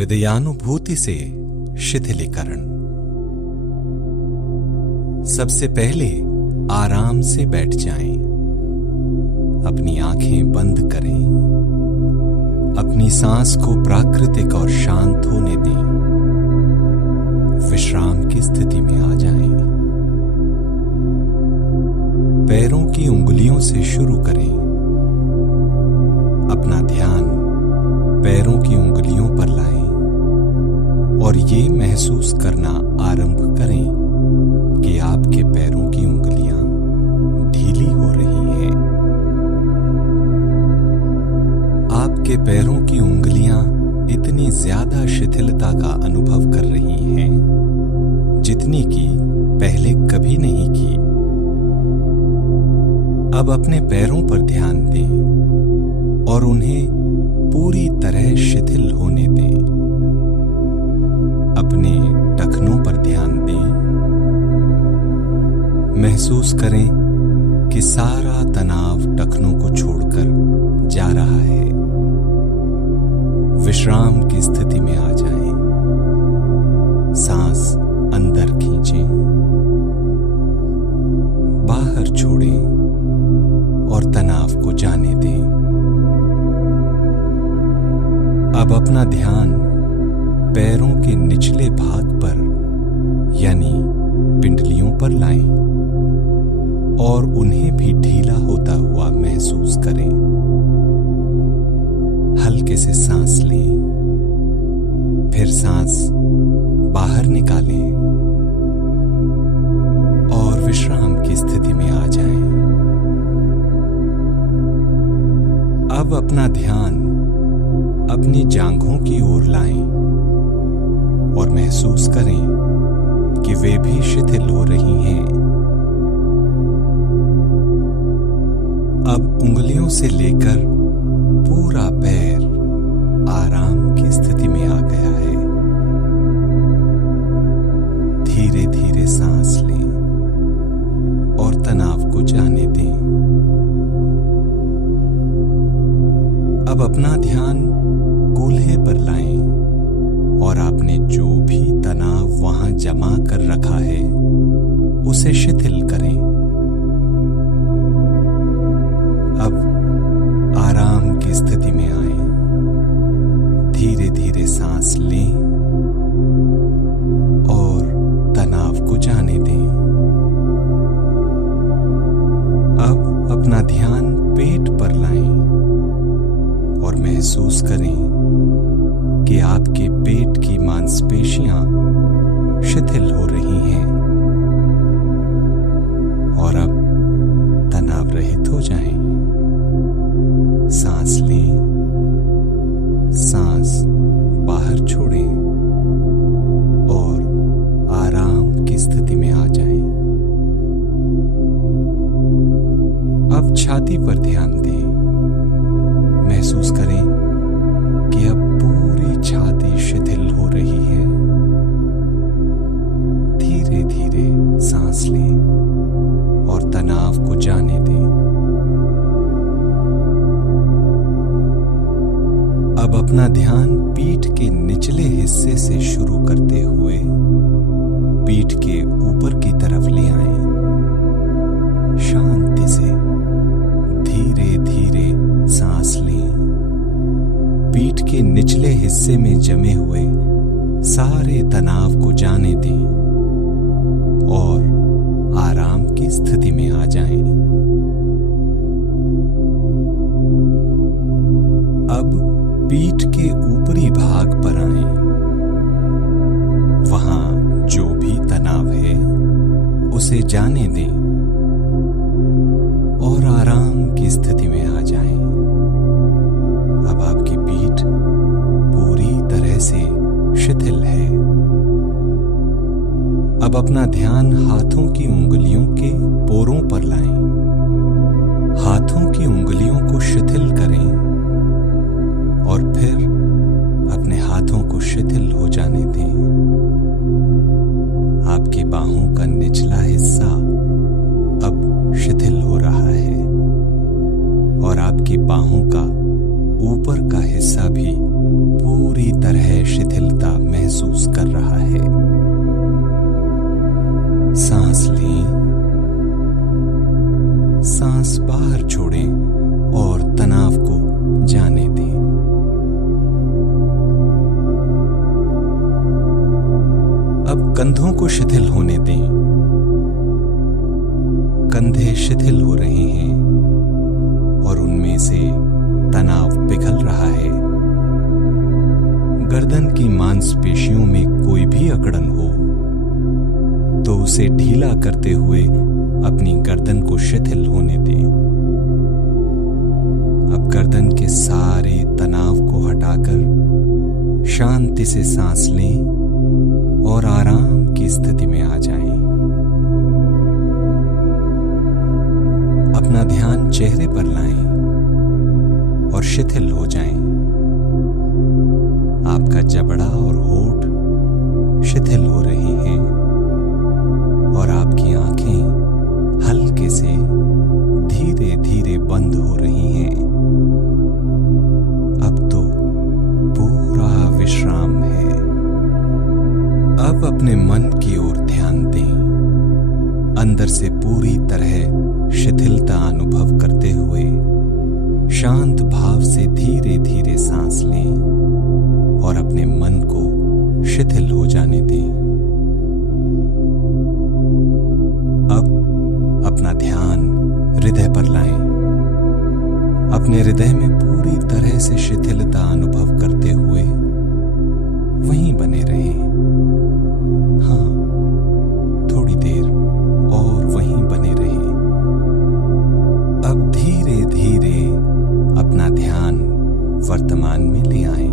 हृदयानुभूति से शिथिलीकरण। सबसे पहले आराम से बैठ जाएं, अपनी आंखें बंद करें, अपनी सांस को प्राकृतिक और शांत होने दें, विश्राम की स्थिति में आ जाएं। पैरों की उंगलियों से शुरू करें, अपना ध्यान पैरों की उंगलियों पर लाएं और ये महसूस करना आरंभ करें कि आपके पैरों की उंगलियां ढीली हो रही हैं। आपके पैरों की उंगलियां इतनी ज्यादा शिथिलता का अनुभव कर रही हैं जितनी कि पहले कभी नहीं की। अब अपने पैरों पर ध्यान दें और उन्हें पूरी तरह शिथिल होने दें। अपने टखनों पर ध्यान दें, महसूस करें कि सारा तनाव टखनों को छोड़कर जा रहा है। विश्राम की स्थिति में आ जाएं, सांस अंदर खींचें, बाहर छोड़ें और तनाव को जाने दें। अब अपना ध्यान पैरों के निचले भाग पर यानी पिंडलियों पर लाएं और उन्हें भी ढीला होता हुआ महसूस करें। हल्के से सांस लें, फिर सांस बाहर निकालें और विश्राम की स्थिति में आ जाएं। अब अपना ध्यान अपनी जांघों की ओर लाएं और महसूस करें कि वे भी शिथिल हो रही हैं। अब उंगलियों से लेकर पूरा पैर आराम की स्थिति में आ गया है। धीरे धीरे सांस लें और तनाव को जाने दें। अब अपना ध्यान कूल्हे पर लाएं और आपने जो भी तनाव वहां जमा कर रखा है उसे शिथिल करें। अब आराम की स्थिति में आएं, धीरे धीरे सांस लें और तनाव को जाने दें। अब अपना ध्यान पेट पर लाएं और महसूस करें कि आपके पेट की मांसपेशियां शिथिल हो रही हैं और अब तनाव रहित हो जाएं। सांस लें, सांस बाहर छोड़ें और आराम की स्थिति में आ जाएं। अब छाती पर ध्यान दें, महसूस करें कि अब पूरी छाती शिथिल हो रही है। धीरे धीरे सांस लें और तनाव को जाने दें। अब अपना ध्यान पीठ के निचले हिस्से से शुरू करते हुए पीठ के ऊपर की तरफ ले आएं। शांति से धीरे धीरे सांस लें। पीठ के निचले हिस्से में जमे हुए सारे तनाव को जाने दें और आराम की स्थिति में आ जाएं। अब पीठ के ऊपरी भाग पर आएं। वहां जो भी तनाव है उसे जाने दें और आराम की स्थिति में आ जाएं। अब आपकी पीठ पूरी तरह से शिथिल है। अब अपना ध्यान हाथों की उंगलियों के पोरों पर लाएं। हाथों की उंगलियों को शिथिल करें और फिर अपने हाथों को शिथिल हो जाने दें। आपकी बाहों का निचला हिस्सा अब शिथिल हो रहा है और आपकी बाहों का ऊपर का हिस्सा भी पूरी तरह शिथिलता महसूस कर रहा है। सांस लें, सांस बाहर छोड़ें और तनाव को जाने दें। अब कंधों को शिथिल होने दें। कंधे शिथिल हो रहे हैं और उनमें से तनाव पिघल रहा है। गर्दन की मांसपेशियों में कोई भी अकड़न हो तो उसे ढीला करते हुए अपनी गर्दन को शिथिल होने दें। अब गर्दन के सारे तनाव को हटाकर शांति से सांस लें और आराम की स्थिति में आ जाएं। अपना ध्यान चेहरे पर लाएं और शिथिल हो जाएं। आपका जबड़ा और होठ शिथिल हो रहे हैं और आपकी आंखें हल्के से धीरे धीरे बंद हो रही हैं। अब तो पूरा विश्राम है। अब अपने मन की ओर ध्यान दें। अंदर से पूरी तरह शिथिलता अनुभव करते हुए शांत भाव से धीरे धीरे सांस लें और अपने मन को शिथिल हो जाने दें। अब अपना ध्यान हृदय पर लाएं। अपने हृदय में पूरी तरह से शिथिलता अनुभव करते हुए वहीं बने रहें। हाँ, थोड़ी देर और वहीं बने रहें। अब धीरे धीरे अपना ध्यान वर्तमान में ले आएं।